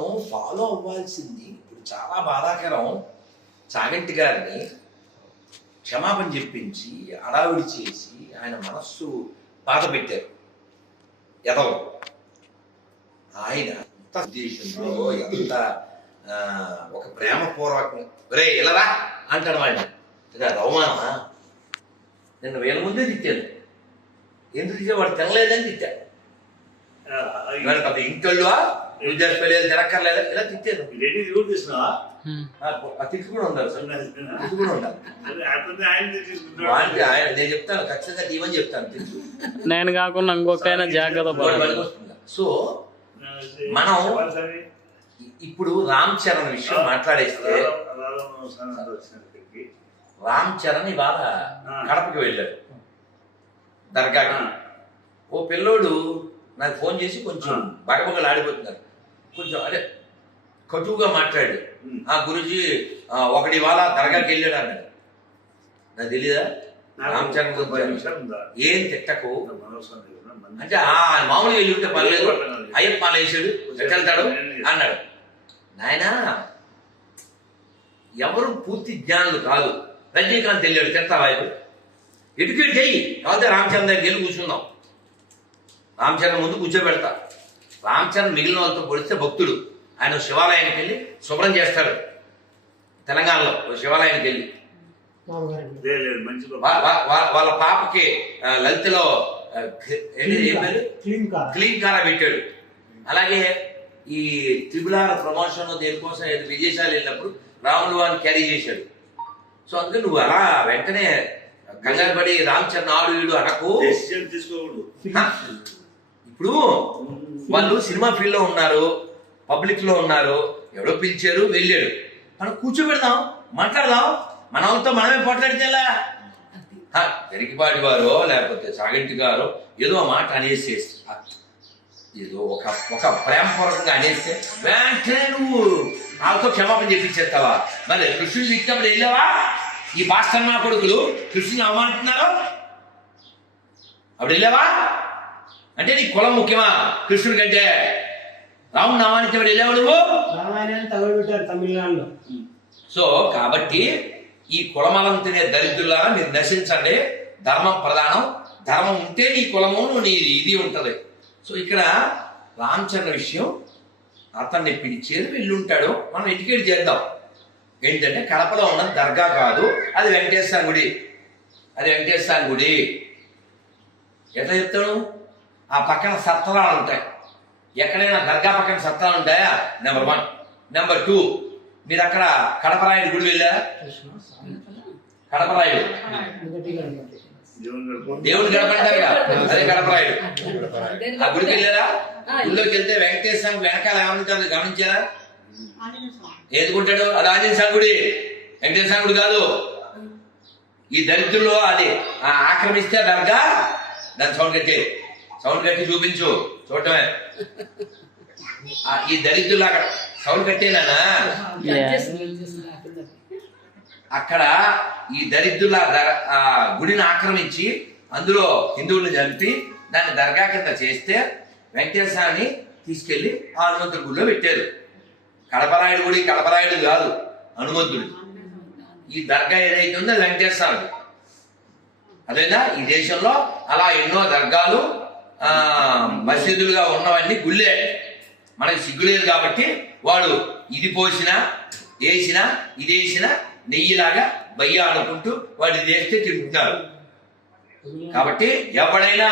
మనం ఫాలో అవ్వాల్సింది ఇప్పుడు చాలా బాధాకరం. చాగంటి గారిని క్షమాపణ చెప్పించి హడావిడి చేసి ఆయన మనస్సు బాధ పెట్టారు ఎదవ. ఆయన ఎంత ఉద్దేశంలో ఎంత ఒక ప్రేమపూర్వకం రే ఇలారా అంటాడు వాడిని. అది అవమానమా? నిన్న వీళ్ళ ముందే తిట్టాను. ఎందుకు తిట్టా? వాడు తినలేదని తిట్టాడు. వాడు పెద్ద ఇంటోళ్ళువా విద్యార్థులు తినక్కర్లేదా ఇలా తిట్టాను. తిట్టు కూడా ఉండాలి సార్, తిట్టు కూడా ఉండాలి. నేను చెప్తాను ఖచ్చితంగా తీయమని చెప్తాను తిట్టు. నేను కాకుండా ఇంకొకైనా జాగ్రత్త పడాలి. సో మనం ఇప్పుడు రామ్ చరణ్ విషయం మాట్లాడేస్తే, రామ్ చరణ్ ఇవాళ కడపకి వెళ్ళాడు దర్గాకి. ఓ పిల్లోడు నాకు ఫోన్ చేసి కొంచెం బగబగలు ఆడిపోతున్నారు, కొంచెం అదే కటువుగా మాట్లాడు. ఆ గురూజీ ఒకటి ఇవాళ దర్గాకి వెళ్ళాడు అన్నాడు. నాకు తెలీదా రామ్ చరణ్ గురించి? ఏం తిట్టకు అంటే మామూలుగా వెళ్ళి ఉంటే పర్లేదు, అయ్యప్ప మాల వేసాడు ఎట్టెళ్తాడు అన్నాడు. నాయన ఎవరు పూర్తి జ్ఞానులు కాదు. రజనీకాంత్ వెళ్ళాడు తిడతావా? ఎడ్యుకేట్ చెయ్యి, కాకపోతే రామచరణ్ దగ్గరికి వెళ్ళి కూర్చుందాం. రామచరణ్ ముందు కూర్చోబెడతా. రామచరణ్ మిగిలిన వాళ్ళతో పొడిస్తే భక్తుడు. ఆయన శివాలయానికి వెళ్ళి శుభ్రం చేస్తాడు. తెలంగాణలో శివాలయానికి వెళ్ళి వాళ్ళ పాపకి లలితలో క్లీన్ కారా పెట్టాడు. అలాగే ఈ త్రిబులార ప్రమోషన్ దేనికోసం విదేశాలు వెళ్ళినప్పుడు రాములు అని క్యారీ చేశాడు. సో అందుకే నువ్వు అలా వెంటనే కంగారు పడి రామ్ చరణ్ ఆడు వీడు అనకు. ఇప్పుడు వాళ్ళు సినిమా ఫీల్డ్ లో ఉన్నారు, పబ్లిక్ లో ఉన్నారు, ఎవడో పిలిచారు వెళ్ళాడు. మనం కూర్చోబెడదాం, మాట్లాడదాం. మన వాళ్ళతో మనమే పోట్లాడితేలా? వెరికిపాటి వారో లేకపోతే చాగంటి గారో ఏదో మాట అనేసేసి ఏదో ఒక ప్రేమపూర్వకంగా అనేస్తే వెంటనే నువ్వు వాళ్ళతో క్షమాపణ చెప్పించేస్తావా? మరి కృష్ణుడు తిట్టినప్పుడు వెళ్ళావా? ఈ పాస్టర్మా కొడుకులు కృష్ణుని అవమానిస్తున్నారు, అప్పుడు వెళ్ళావా? అంటే నీ కులం ముఖ్యమా కృష్ణుడి కంటే? రాముని అవమానించబడి వెళ్ళావు నువ్వు. తమిళనాడులో. సో కాబట్టి ఈ కులమలం తినే దరిద్రులారా మీరు నశించండి. ధర్మం ప్రధానం. ధర్మం ఉంటే నీ కులము నీ ఇది ఉంటది. సో ఇక్కడ రామ్ చరణ్ విషయం, అతన్ని పిలిచేది వెళ్ళుంటాడు. మనం ఎడ్యుకేట్ చేద్దాం. ఏంటంటే కడపలో ఉన్న దర్గా కాదు, అది వెంకటేశ్వర గుడి. అది వెంకటేశ్వర గుడి. ఎట్లా చెప్తాడు? ఆ పక్కన సత్రాలు ఉంటాయి. ఎక్కడైనా దర్గా పక్కన సత్రాలు ఉంటాయా? నెంబర్ 1. నెంబర్ 2, మీరు అక్కడ కడపరాయుడు గుడి వెళ్ళా? కడపరాయుడు దేవుడు గడపంటారుగా, అదే కడపరాయుడు. ఆ గుడికి వెళ్ళారా? గుడిలోకి వెళ్తే వెంకటేశ్వర వెనకాల ఏమంటారు గమనించారా? ఏదుకుంటాడు? అది ఆంజనేయ స్వామి గుడి, వెంకటేశ్వర గుడి కాదు. ఈ దరిద్రుల్లో అది ఆక్రమిస్తే దర్గా. దాని సౌండ్ కట్టి చూపించు, చూడటమే. ఈ దరిద్రులు అక్కడ సౌండ్ కట్టేనా? అక్కడ ఈ దరిద్రుల గుడిని ఆక్రమించి అందులో హిందువులను చంపి దాన్ని దర్గా కింద చేస్తే వెంకటేశ్వరాన్ని తీసుకెళ్లి హనుమంతుడి గుడిలో పెట్టారు. కడపరాయుడు గుడి కడపరాయుడు కాదు, హనుమంతుడు. ఈ దర్గా ఏదైతే ఉందో వెంకటేశ్వరుడు. అదేనా? ఈ దేశంలో అలా ఎన్నో దర్గాలు మసీదులుగా ఉన్నవన్నీ గుళ్ళే. మనకి సిగ్గులేదు కాబట్టి వాడు ఇది పోసినా వేసినా ఇది వేసినా నెయ్యిలాగా బయ్య అనుకుంటూ వాడు ఇది వేస్తే తింటున్నారు. కాబట్టి ఎవడైనా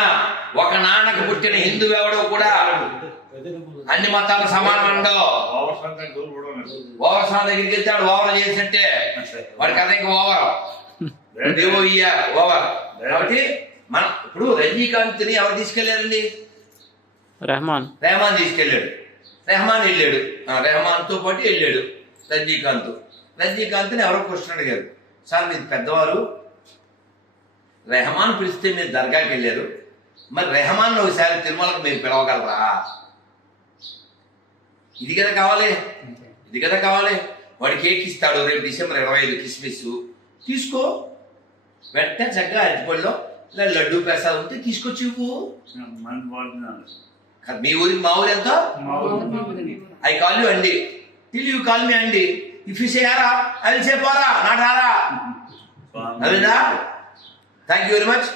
ఒక నాన్నకు పుట్టిన హిందూ ఎవడో కూడా అన్ని మతాలు సమానం ఉండవు. ఓవర్ దగ్గరికి వెళ్తాడు, ఓవర్ చేసినట్టే వాడికి అదే ఓవర్ ఓవర్. కాబట్టి మనం ఇప్పుడు రజనీకాంత్ ని ఎవరు తీసుకెళ్లారండి? రెహమాన్ తీసుకెళ్ళాడు. రెహమాన్ వెళ్ళాడు, రెహమాన్ తో పాటు వెళ్ళాడు రజనీకాంత్ ని ఎవరో క్వశ్చన్ అడిగారు, సార్ మీరు పెద్దవారు, రెహమాన్ పిలిస్తే మీరు దర్గాకి వెళ్ళారు, మరి రెహమాన్ ఒకసారి తిరుమలకు మీరు పిలవగలరా? ఇది కదా కావాలి. వాడు కేక్ ఇస్తాడు రేపు డిసెంబర్ 25 కిస్మిస్ తీసుకో, వెంటనే చక్కగా అరటిపళ్ళలో లడ్డూ ప్రసాదం ఉంటే తీసుకొచ్చి ఇవ్వు. మీ ఊరి మా ఊరు ఎంతో ఐ కాల్ యూ అండి టిల్ యూ కాల్ మీ అండి if you say aura I will say పోరా నాట్ ఆరా అదేనా thank you very much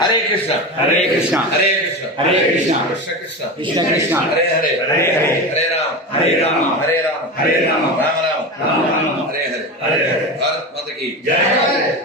Hare Krishna Hare Krishna Hare Krishna Hare Krishna Krishna Krishna Krishna Krishna Hare Hare Hare Hare Hare Rama Hare Rama Hare Rama Hare Rama Rama Rama Rama Rama Hare Hare Hare Hare Bharat మాతకి జై